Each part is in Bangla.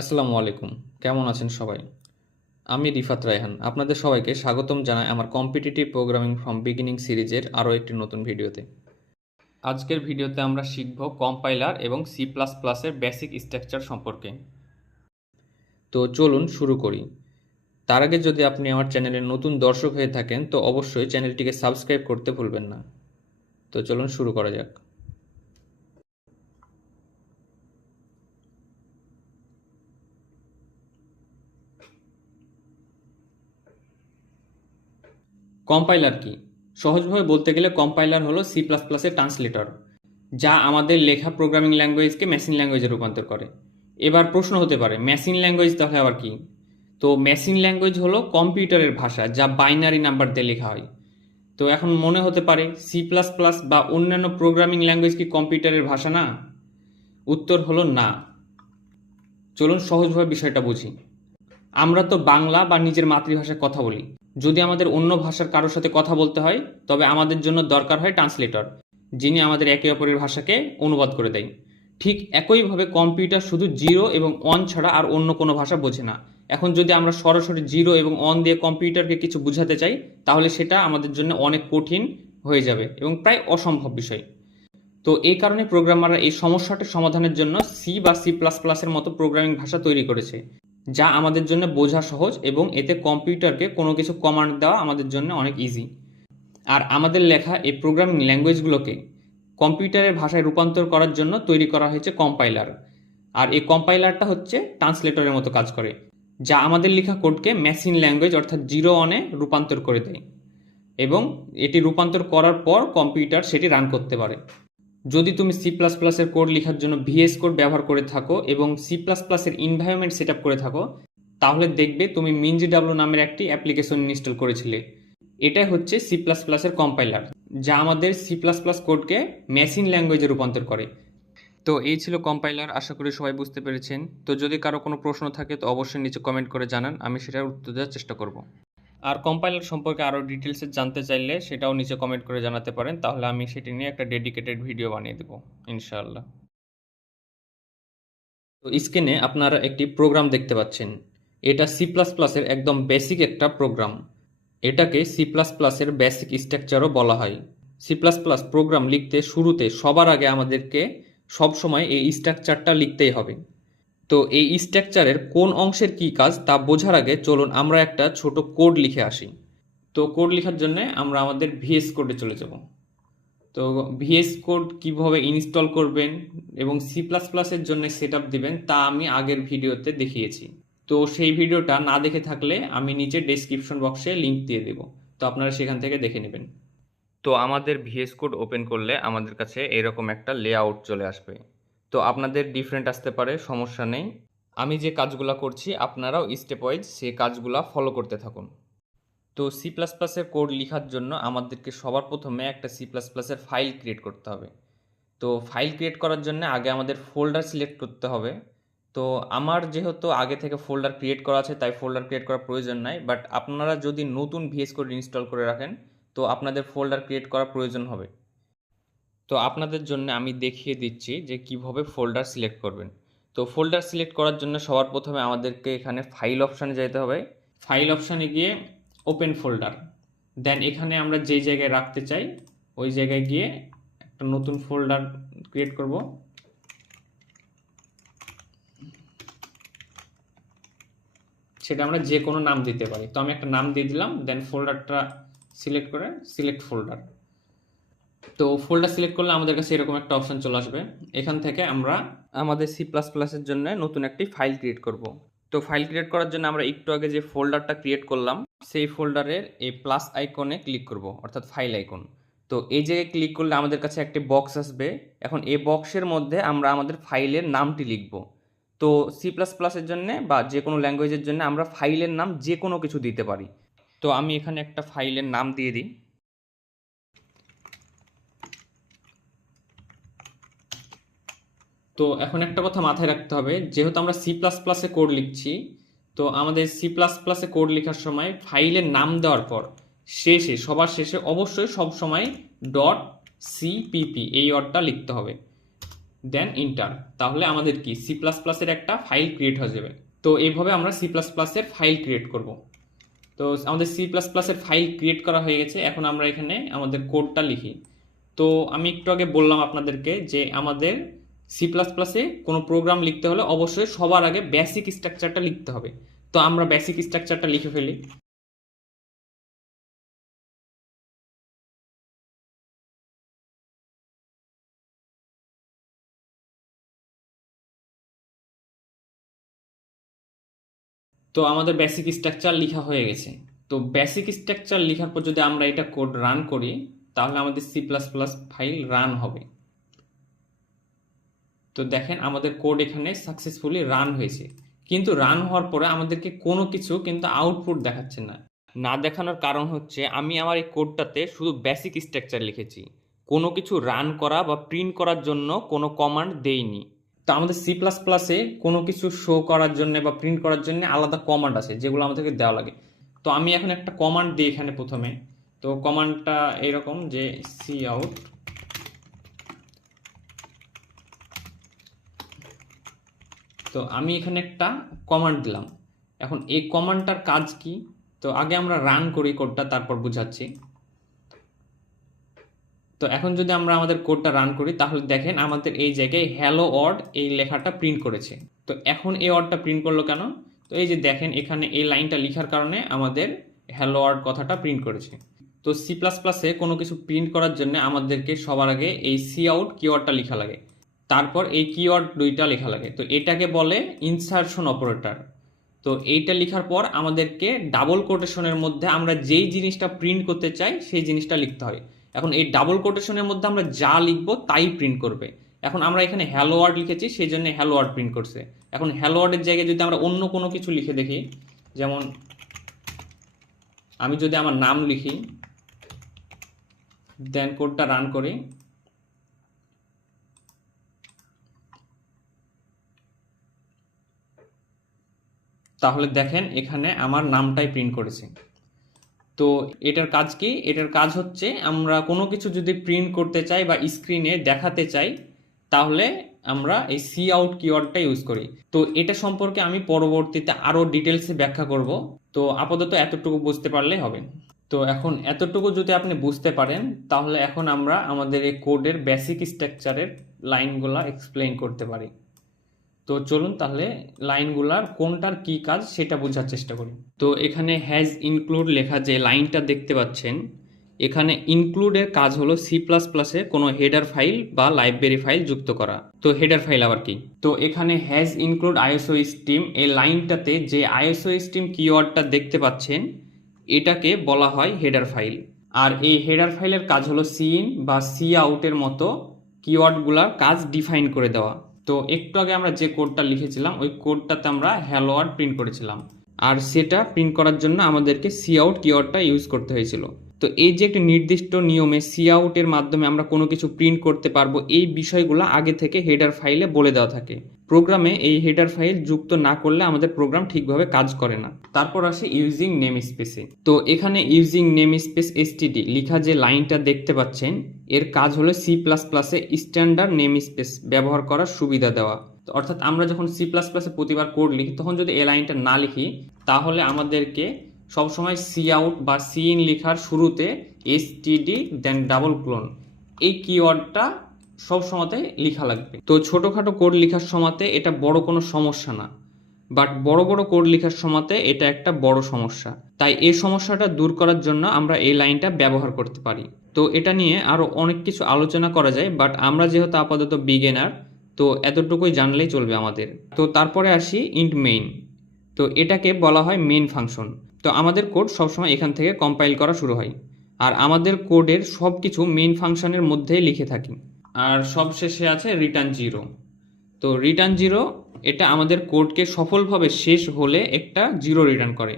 আসসালামু আলাইকুম। কেমন আছেন সবাই? আমি রিফাত রায়হান। আপনাদের সবাইকে স্বাগতম জানাই আমার কম্পিটিটিভ প্রোগ্রামিং ফ্রম বিগিনিং সিরিজের আরও একটি নতুন ভিডিওতে। আজকের ভিডিওতে আমরা শিখব কম্পাইলার এবং সি প্লাস প্লাসের বেসিক স্ট্রাকচার সম্পর্কে। তো চলুন শুরু করি। তার আগে যদি আপনি আমার চ্যানেলের নতুন দর্শক হয়ে থাকেন, তো অবশ্যই চ্যানেলটিকে সাবস্ক্রাইব করতে ভুলবেন না। তো চলুন শুরু করা যাক। কম্পাইলার কি? সহজভাবে বলতে গেলে কম্পাইলার হলো সি প্লাস প্লাসের ট্রান্সলেটর যা আমাদের লেখা প্রোগ্রামিং ল্যাঙ্গুয়েজকে মেশিন ল্যাঙ্গুয়েজে রূপান্তর করে। এবার প্রশ্ন হতে পারে মেশিন ল্যাঙ্গুয়েজ তাহলে আবার কি? তো মেশিন ল্যাঙ্গুয়েজ হলো কম্পিউটারের ভাষা, যা বাইনারি নাম্বার দিয়ে লেখা হয়। তো এখন মনে হতে পারে সি প্লাস প্লাস বা অন্যান্য প্রোগ্রামিং ল্যাঙ্গুয়েজ কি কম্পিউটারের ভাষা না? উত্তর হলো না। চলুন সহজভাবে বিষয়টা বুঝি। আমরা তো বাংলা বা নিজের মাতৃভাষায় কথা বলি। যদি আমাদের অন্য ভাষার কারোর সাথে কথা বলতে হয়, তবে আমাদের জন্য দরকার হয় ট্রান্সলেটর, যিনি আমাদের একে অপরের ভাষাকে অনুবাদ করে দেয়। ঠিক একইভাবে কম্পিউটার শুধু জিরো এবং অন ছাড়া আর অন্য কোনো ভাষা বোঝে না। এখন যদি আমরা সরাসরি জিরো এবং অন দিয়ে কম্পিউটারকে কিছু বোঝাতে চাই, তাহলে সেটা আমাদের জন্য অনেক কঠিন হয়ে যাবে এবং প্রায় অসম্ভব বিষয়। তো এই কারণে প্রোগ্রামাররা এই সমস্যাটির সমাধানের জন্য সি বা সি প্লাস প্লাসের মতো প্রোগ্রামিং ভাষা তৈরি করেছে। যা আমাদের জন্য বোঝা সহজ এবং এতে কম্পিউটারকে কোনো কিছু কমান্ড দেওয়া আমাদের জন্য অনেক ইজি আর আমাদের লেখা এই প্রোগ্রামিং ল্যাঙ্গুয়েজগুলোকে কম্পিউটারের ভাষায় রূপান্তর করার জন্য তৈরি করা হয়েছে কম্পাইলার আর এই কম্পাইলারটা হচ্ছে ট্রান্সলেটরের মতো কাজ করে, যা আমাদের লেখা কোডকে মেশিন ল্যাঙ্গুয়েজ অর্থাৎ জিরো অনে রূপান্তর করে দেয়। এবং এটি রূপান্তর করার পর কম্পিউটার সেটি রান করতে পারে। যদি তুমি সি প্লাস প্লাসের কোড লেখার জন্য ভিএস কোড ব্যবহার করে থাকো এবং সি প্লাস প্লাসের ইনভায়রনমেন্ট সেট করে থাকো, তাহলে দেখবে তুমি মিনজি ডাব্লু নামের একটি অ্যাপ্লিকেশন ইনস্টল করেছিলে। এটাই হচ্ছে সি প্লাস প্লাসের কম্পাইলার যা আমাদের সি প্লাস প্লাস কোডকে মেশিন ল্যাঙ্গুয়েজে রূপান্তর করে। তো এই ছিল কম্পাইলার আশা করি সবাই বুঝতে পেরেছেন। তো যদি কারও কোনো প্রশ্ন থাকে, তো অবশ্যই নিচে কমেন্ট করে জানান, আমি সেটার উত্তর দেওয়ার চেষ্টা করব। আর কম্পাইলার সম্পর্কে আরও ডিটেলসে জানতে চাইলে সেটাও নিচে কমেন্ট করে জানাতে পারেন, তাহলে আমি সেটি নিয়ে একটা ডেডিকেটেড ভিডিও বানিয়ে দেবো, ইনশাআল্লাহ। তো স্ক্রিনে আপনারা একটি প্রোগ্রাম দেখতে পাচ্ছেন, এটা সি প্লাস প্লাসের একদম বেসিক একটা প্রোগ্রাম এটাকে সি প্লাস প্লাসের বেসিক স্ট্রাকচারও বলা হয়। সি প্লাস প্লাস প্রোগ্রাম লিখতে শুরুতে সবার আগে আমাদেরকে সবসময় এই স্ট্রাকচারটা লিখতেই হবে। তো এই স্ট্রাকচারের কোন অংশের কি কাজ তা বোঝার আগে চলুন আমরা একটা ছোট কোড লিখে আসি। তো কোড লেখার জন্য আমরা আমাদের ভিএস কোডে চলে যাব। তো ভিএস কোড কীভাবে ইনস্টল করবেন এবং সি প্লাস প্লাসের জন্য সেট আপ দেবেন তা আমি আগের ভিডিওতে দেখিয়েছি। তো সেই ভিডিওটা না দেখে থাকলে আমি নিচে ডেসক্রিপশন বক্সে লিঙ্ক দিয়ে দেব। তো আপনারা সেখান থেকে দেখে নেবেন। তো আমাদের ভিএস কোড ওপেন করলে আমাদের কাছে এরকম একটা লেআউট চলে আসবে। তো আপনাদের ডিফারেন্ট আসতে পারে, সমস্যা নেই। আমি যে কাজগুলো করছি, আপনারাও স্টেপ ওয়াইজ সেই কাজগুলো ফলো করতে থাকুন। তো সি প্লাস প্লাসের কোড লেখার জন্য আমাদেরকে সবার প্রথমে একটা সি প্লাস প্লাসের ফাইল ক্রিয়েট করতে হবে। তো ফাইল ক্রিয়েট করার জন্য আগে আমাদের ফোল্ডার সিলেক্ট করতে হবে। তো আমার যেহেতু আগে থেকে ফোল্ডার ক্রিয়েট করা আছে, তাই ফোল্ডার ক্রিয়েট করার প্রয়োজন নাই। বাট আপনারা যদি নতুন ভিএস কোড ইনস্টল করে রাখেন, তো আপনাদের ফোল্ডার ক্রিয়েট করার প্রয়োজন হবে। তো আপনাদের জন্য আমি দেখিয়ে দিচ্ছি যে কীভাবে ফোল্ডার সিলেক্ট করবেন। তো ফোল্ডার সিলেক্ট করার জন্য সবার প্রথমে আমাদেরকে এখানে ফাইল অপশানে যেতে হবে। ফাইল অপশানে গিয়ে ওপেন ফোল্ডার দেন এখানে আমরা যেই জায়গায় রাখতে চাই, ওই জায়গায় গিয়ে একটা নতুন ফোল্ডার ক্রিয়েট করব। সেটা আমরা যে কোনো নাম দিতে পারি। তো আমি একটা নাম দিয়ে দিলাম দেন ফোল্ডারটা সিলেক্ট করে সিলেক্ট ফোল্ডার তো ফোল্ডার সিলেক্ট করলে আমাদের কাছে এরকম একটা অপশন চলে আসবে। এখান থেকে আমরা আমাদের সি প্লাস প্লাসের জন্য নতুন একটি ফাইল ক্রিয়েট করব। তো ফাইল ক্রিয়েট করার জন্য আমরা একটু আগে যে ফোল্ডারটা ক্রিয়েট করলাম, সেই ফোল্ডারের এই প্লাস আইকনে ক্লিক করব, অর্থাৎ ফাইল আইকন তো এই জায়গায় ক্লিক করলে আমাদের কাছে একটি বক্স আসবে। এখন এই বক্সের মধ্যে আমরা আমাদের ফাইলের নামটি লিখব। তো সি প্লাস প্লাসের জন্য বা যে কোনো ল্যাঙ্গুয়েজের জন্য আমরা ফাইলের নাম যে কোনো কিছু দিতে পারি। তো আমি এখানে একটা ফাইলের নাম দিয়ে দিই। তো এখন একটা কথা মাথায় রাখতে হবে, যেহেতু আমরা সি প্লাস প্লাসে কোড লিখছি, তো আমাদের সি প্লাস প্লাসে কোড লেখার সময় ফাইলের নাম দেওয়ার পর শেষে, সবার শেষে অবশ্যই সব সময় ডট সিপিপি এই ওয়ার্ডটা লিখতে হবে। দেন ইন্টার তাহলে আমাদের কি? সি প্লাস প্লাসের একটা ফাইল ক্রিয়েট হয়ে যাবে। তো এইভাবে আমরা সি প্লাস প্লাসের ফাইল ক্রিয়েট করব। তো আমাদের সি প্লাস প্লাসের ফাইল ক্রিয়েট করা হয়ে গেছে, এখন আমরা এখানে আমাদের কোডটা লিখি। তো আমি একটু আগে বললাম আপনাদেরকে যে আমাদের সি প্লাস প্লাসে কোনো প্রোগ্রাম লিখতে হলে অবশ্যই সবার আগে বেসিক স্ট্রাকচারটা লিখতে হবে। তো আমরা বেসিক স্ট্রাকচারটা লিখে ফেলি। তো আমাদের বেসিক স্ট্রাকচার লেখা হয়ে গেছে। তো বেসিক স্ট্রাকচার লেখার পর যদি আমরা এটা কোড রান করি, তাহলে আমাদের C plus plus file run হবে। তো দেখেন আমাদের কোড এখানে সাকসেসফুলি রান হয়েছে। কিন্তু রান হওয়ার পরে আমাদেরকে কোনো কিছু কিন্তু আউটপুট দেখাচ্ছে না। না দেখানোর কারণ হচ্ছে আমি আমার এই কোডটাতে শুধু বেসিক স্ট্রাকচার লিখেছি। কোনো কিছু রান করা বা প্রিন্ট করার জন্য কোনো কমান্ড দেইনি। তো আমাদের সি প্লাস প্লাসে কোনো কিছু শো করার জন্য বা প্রিন্ট করার জন্য আলাদা কমান্ড আছে, যেগুলো আমাদেরকে দেওয়া লাগে। তো আমি এখন একটা কমান্ড দিই এখানে প্রথমে। তো কমান্ডটা এরকম যে সি আউট তো আমি এখানে একটা কমান্ড দিলাম। এখন এই কমান্ডটার কাজ কি? তো আগে আমরা রান করি কোডটা তারপর বুঝাচ্ছি। তো এখন যদি আমরা আমাদের কোডটা রান করি, তাহলে দেখেন আমাদের এই জায়গায় হ্যালো ওয়ার্ড এই লেখাটা প্রিন্ট করেছে। তো এখন এই ওয়ার্ডটা প্রিন্ট করল কেন? তো এই যে দেখেন এখানে এই লাইনটা লেখার কারণে আমাদের হ্যালো ওয়ার্ড কথাটা প্রিন্ট করেছে। তো সি প্লাস প্লাসে কোনো কিছু প্রিন্ট করার জন্য আমাদেরকে সবার আগে এই সি আউট কিওয়ার্ডটা লেখা লাগে। তারপর এই কিওয়ার্ড দুইটা লেখা লাগে। তো এটাকে বলে ইনসার্শন অপারেটর তো এইটা লেখার পর আমাদেরকে ডাবল কোটেশনের মধ্যে আমরা যেই জিনিসটা প্রিন্ট করতে চাই, সেই জিনিসটা লিখতে হয়। এখন এই ডাবল কোটেশনের মধ্যে আমরা যা লিখব তাই প্রিন্ট করবে। এখন আমরা এখানে হ্যালো ওয়ার্ড লিখেছি, সেই জন্য হ্যালো ওয়ার্ড প্রিন্ট করছে। এখন হ্যালো ওয়ার্ডের জায়গায় যদি আমরা অন্য কোনো কিছু লিখে দেখি, যেমন আমি যদি আমার নাম লিখি দেন কোডটা রান করি। তাহলে দেখেন এখানে আমার নামটাই প্রিন্ট করেছে। তো এটার কাজ কি? এটার কাজ হচ্ছে আমরা কোনো কিছু যদি প্রিন্ট করতে চাই বা স্ক্রিনে দেখাতে চাই, তাহলে আমরা এই সি আউট কিওয়ার্ডটা ইউজ করি। তো এটা সম্পর্কে আমি পরবর্তীতে আরও ডিটেলসে ব্যাখ্যা করব। তো আপাতত এতটুকু বুঝতে পারলেই হবে। তো এখন এতটুকু যদি আপনি বুঝতে পারেন, তাহলে এখন আমরা আমাদের এই কোডের বেসিক স্ট্রাকচারের লাইনগুলো এক্সপ্লেইন করতে পারি। তো চলুন তাহলে লাইনগুলার কোনটার কি কাজ সেটা বোঝার চেষ্টা করি। তো এখানে হ্যাজ ইনক্লুড লেখা যে লাইনটা দেখতে পাচ্ছেন, এখানে ইনক্লুডের কাজ হলো সি প্লাস প্লাসে কোনো হেডার ফাইল বা লাইব্রেরি ফাইল যুক্ত করা। তো হেডার ফাইল আবার কি? তো এখানে হ্যাজ ইনক্লুড আইএসও স্টিম এই লাইনটাতে যে আইএসও স্টিম কিওয়ার্ডটা দেখতে পাচ্ছেন, এটাকে বলা হয় হেডার ফাইল আর এই হেডার ফাইলের কাজ হলো সি ইন বা সি আউটের মতো কিওয়ার্ডগুলার কাজ ডিফাইন করে দেওয়া। তো একটু আগে আমরা যে কোডটা লিখেছিলাম, ওই কোডটাতে আমরা হ্যালো ওয়ার্ড প্রিন্ট করেছিলাম। আর সেটা প্রিন্ট করার জন্য আমাদেরকে সি আউট কিওয়ার্ডটা ইউজ করতে হয়েছিল। তো এই যে একটি নির্দিষ্ট নিয়মে সি আউটের মাধ্যমে আমরা কোনো কিছু প্রিন্ট করতে পারব, এই বিষয়গুলো আগে থেকে হেডার ফাইলে বলে দেওয়া থাকে। প্রোগ্রামে এই হেডার ফাইল যুক্ত না করলে আমাদের প্রোগ্রাম ঠিকভাবে কাজ করে না। তারপর আসে ইউজিং নেম স্পেসে তো এখানে ইউজিং নেম স্পেস এসটিডি লিখা যে লাইনটা দেখতে পাচ্ছেন, এর কাজ হলো সি প্লাস প্লাসে স্ট্যান্ডার্ড নেম স্পেস ব্যবহার করার সুবিধা দেওয়া। অর্থাৎ আমরা যখন সি প্লাস প্লাসে প্রতিবার কোড লিখি, তখন যদি এই লাইনটা না লিখি, তাহলে আমাদেরকে সবসময় সি আউট বা সি ইন লেখার শুরুতে এস টিডি দেন ডাবল ক্লোন এই কিওয়ার্ডটা সব সময়তে লেখা লাগবে। তো ছোটোখাটো কোড লেখার সময়তে এটা বড় কোনো সমস্যা না। বাট বড় বড় কোড লেখার সময়তে এটা একটা বড় সমস্যা। তাই এই সমস্যাটা দূর করার জন্য আমরা এই লাইনটা ব্যবহার করতে পারি। তো এটা নিয়ে আরও অনেক কিছু আলোচনা করা যায়, বাট আমরা যেহেতু আপাতত বিগেনার তো এতটুকুই জানলেই চলবে আমাদের। তো তারপরে আসি ইন্ট মেইন তো এটাকে বলা হয় মেইন ফাংশন তো আমাদের কোড সবসময় এখান থেকে কম্পাইল করা শুরু হয়। আর আমাদের কোডের সব কিছু মেইন ফাংশনের মধ্যেই লিখে থাকি। আর সবশেষে আছে রিটার্ন জিরো তো রিটার্ন জিরো এটা আমাদের কোডকে সফলভাবে শেষ হলে একটা জিরো রিটার্ন করে,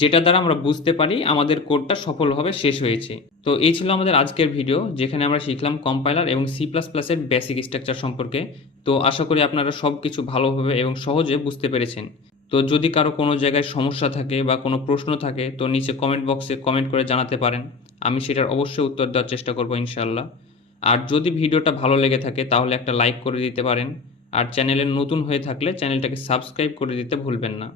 যেটা দ্বারা আমরা বুঝতে পারি আমাদের কোডটা সফলভাবে শেষ হয়েছে। তো এই ছিল আমাদের আজকের ভিডিও যেখানে আমরা শিখলাম কম্পাইলার এবং সি প্লাস প্লাসের বেসিক স্ট্রাকচার সম্পর্কে। তো আশা করি আপনারা সব কিছু ভালোভাবে এবং সহজে বুঝতে পেরেছেন। তো যদি কারও কোনো জায়গায় সমস্যা থাকে বা কোনো প্রশ্ন থাকে, তো নিচে কমেন্ট বক্সে কমেন্ট করে জানাতে পারেন। আমি সেটার অবশ্যই উত্তর দেওয়ার চেষ্টা করব ইনশাল্লাহ আর যদি ভিডিওটা ভালো লেগে থাকে, তাহলে একটা লাইক করে দিতে পারেন। আর চ্যানেলে নতুন হয়ে থাকলে চ্যানেলটাকে সাবস্ক্রাইব করে দিতে ভুলবেন না।